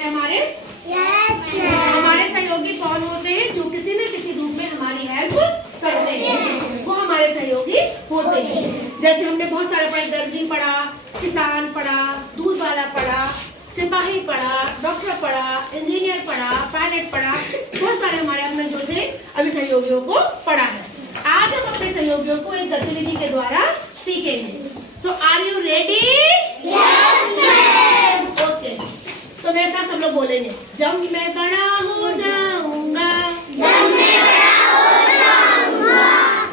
हैं हमारे? हमारे सहयोगी कौन होते हैं? जो किसी न किसी रूप में हमारी हेल्प करते हैं, वो हमारे सहयोगी होते हैं। जैसे हमने बहुत सारे पढ़े, दर्जी पढ़ा, किसान पढ़ा, दूध वाला पढ़ा, सिपाही पढ़ा, डॉक्टर पढ़ा, इंजीनियर पढ़ा, पायलट पढ़ा, बहुत सारे हमारे अंदर जो थे अभी सहयोगियों को पढ़ा है। आज हम अपने सहयोगियों को एक गतिविधि के द्वारा सीखेंगे। तो आर यू रेडी? ओके, तो वैसा सब लोग बोलेंगे, जब मैं बड़ा हो जाऊंगा, जब मैं बड़ा हो जाऊंगा,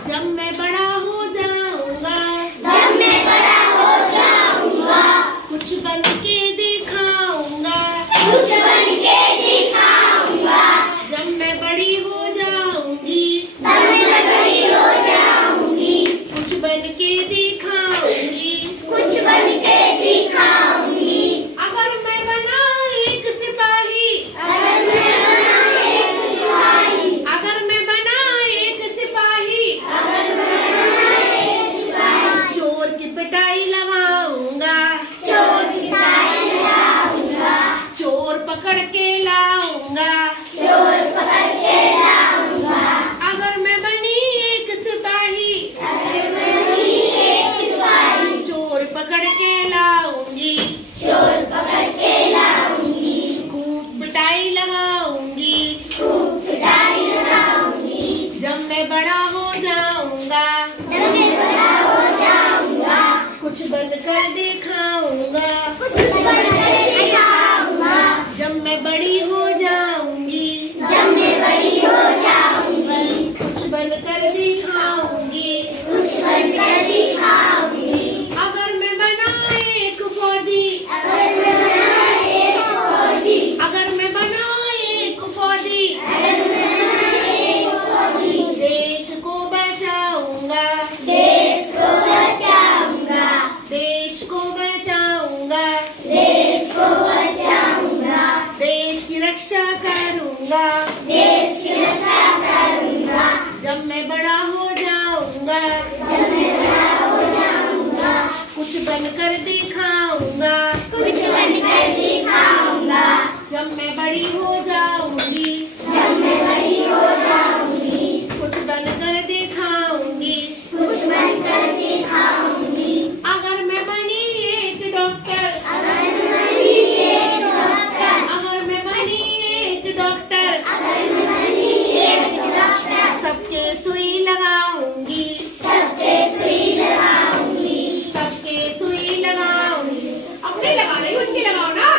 जब मैं बड़ा हो जाऊंगा, जब मैं बड़ा हो जाऊंगा, कुछ बन के दिखाऊंगा, कुछ बन के दिखाऊंगा, जब मैं बड़ी हो जाऊंगी, जब मैं बड़ी हो जाऊंगी, कुछ बन के दिखाऊंगी, कुछ बन के दिखाऊंगी। अगर मैं बना एक सिपाही, अगर मैं बना एक सिपाही, अगर मैं बना एक सिपाही, अगर मैं बना एक सिपाही, चोर की पिटाई लगाऊंगा, चोर की पिटाई लगाऊंगा, चोर पकड़ के लाऊंगा, चोर पकड़ के लाऊंगा। अगर मैं बनी एक सिपाही, अगर मैं बनी एक सिपाही, चोर पकड़ के लाऊंगी, चोर पकड़ के लाऊंगी, खूब पिटाई लगाऊंगी, खूब पिटाई लगाऊंगी। जब मैं बड़ा हो जाऊंगा, जब मैं बड़ा हो जाऊंगा, कुछ बनकर दिखाऊंगा, कुछ बनकर दिखाऊंगा। जब मैं बड़ी हो जाऊंगी, जब मैं बड़ी हो जाऊंगी, कुछ बनकर दिखाऊंगी, कुछ बनकर दिखाऊंगी। अगर मैं बना एक फौजी, अगर मैं बना एक फौजी, अगर मैं बना एक फौजी, अगर मैं बना एक फौजी, देश को बचाऊंगा, देश को बचाऊंगा, देश को बचाऊंगा, देश को बचाऊंगा, देश की रक्षा करूंगा, देश की रक्षा करूंगा। जब मैं बड़ा हो जाऊंगा, जब मैं बड़ा हो जाऊंगा, कुछ बनकर दिखाऊंगा, कुछ बनकर दिखाऊंगा। जब मैं बड़ी हो जाऊंगी, जब मैं बड़ी हो जाऊंगी, कुछ बनकर दिखाऊंगी, कुछ बनकर दिखाऊंगी। अगर मैं बनी एक डॉक्टर, अगर मैं बनी एक डॉक्टर, अगर मैं बनी एक डॉक्टर, अगर मैं बनी एक डॉक्टर, सबके सुई लगाऊंगी, सबके सुई लगाऊंगी, सबके सुई लगाऊंगी। अपने लगा रही हूँ, उनकी लगाओ ना।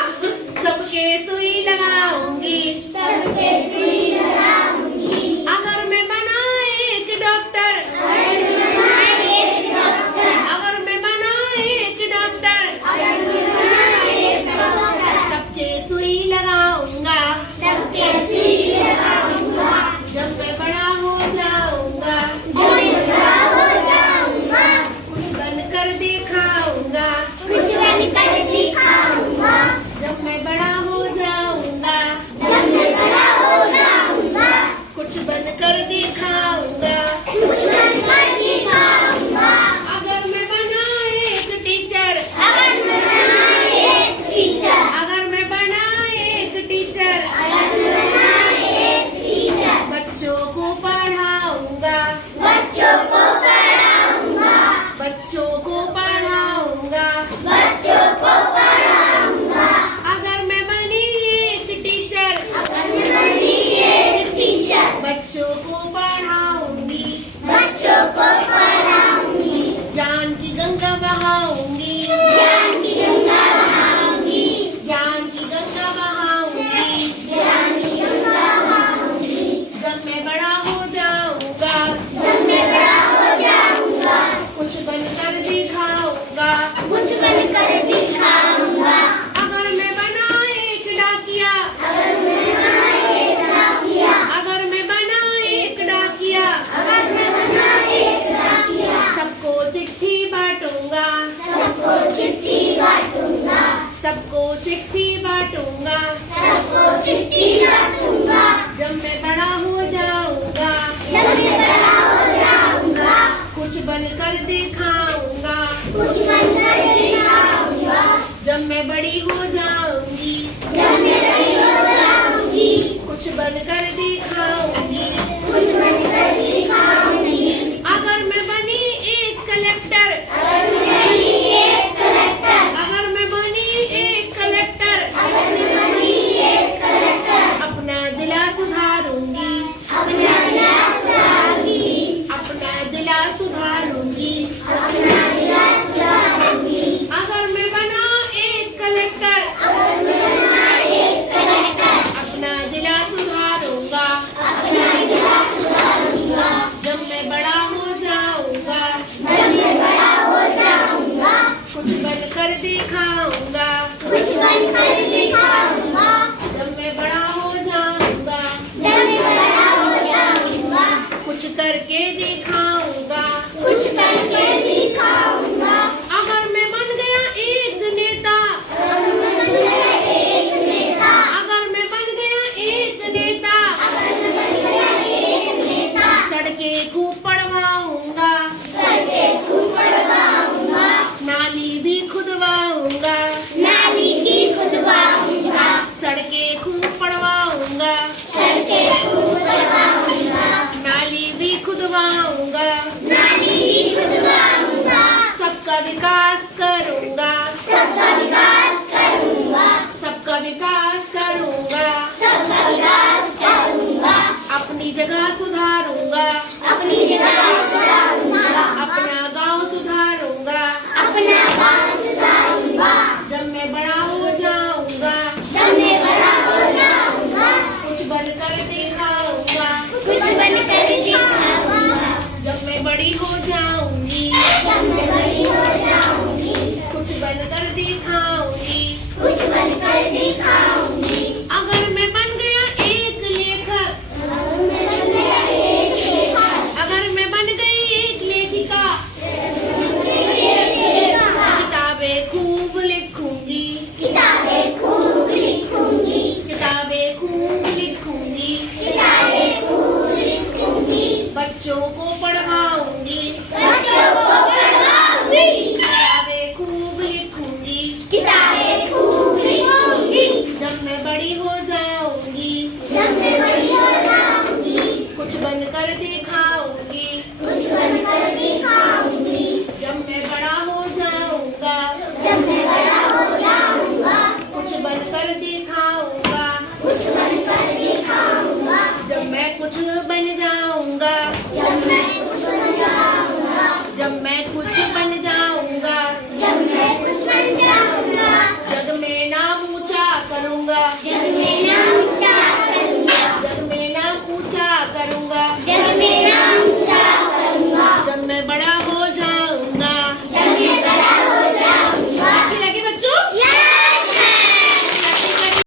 सबके सुई लगाऊंगी, सबके सुई लगाऊंगी। अगर मैं बना एक डॉक्टर, अगर मैं बना एक डॉक्टर, अगर मैं बना एक डॉक्टर, अगर मैं बना एक डॉक्टर, सबके सुई लगाऊंगा, सबके सुई लगाऊंगा। जब मैं बड़ा हो जाऊंगा, जब मैं बड़ा हो जाऊंगा, कुछ बनकर दिखाऊंगा, कुछ बनकर दिखाऊंगा। जब मैं बड़ा हो जाऊंगा, जब मैं बड़ा हो जाऊंगा, कुछ बनकर दिखाऊंगा, कुछ बनकर दिखाऊंगा। अगर मैं बना एक टीचर, अगर मैं बना एक टीचर, अगर मैं बना एक टीचर, अगर मैं बना एक टीचर, बच्चों को पढ़ाऊंगा, बच्चों को पढ़ाऊंगा, बच्चों को पढ़ाऊंगा, बच्चों को पढ़ाऊंगा। अगर मैं बनी एक टीचर, अगर मैं बनी एक टीचर, बच्चों को पढ़ाऊंगी, बच्चों को पढ़ाऊंगी। ज्ञान की गंगा बहाऊंगी, ज्ञान की गंगा बहाऊंगी, ज्ञान की गंगा बहाऊंगी, ज्ञान की गंगा बहाऊंगी। जब मैं बड़ा हो जाऊंगा, जब मैं बड़ा हो जाऊंगा, कुछ बनकर दिखाऊंगा, कुछ बनकर दिखाऊंगा। अगर मैं बना एक डाकिया, अगर मैं बना एक डाकिया, अगर मैं बना एक डाकिया, अगर मैं बना एक डाकिया, सबको चिट्ठी बांटूंगा, सबको चिट्ठी बांटूंगा, सबको चिट्ठी बांटूंगा, सबको चिट्ठी बांटूंगा। जब मैं बड़ा हो जाऊंगा, जब मैं बड़ा हो जाऊंगा, कुछ बनकर दिखाऊंगा, कुछ बनकर दिखाऊंगा। जब मैं बड़ी हो जाऊंगी, जब मैं बड़ी जाऊंगा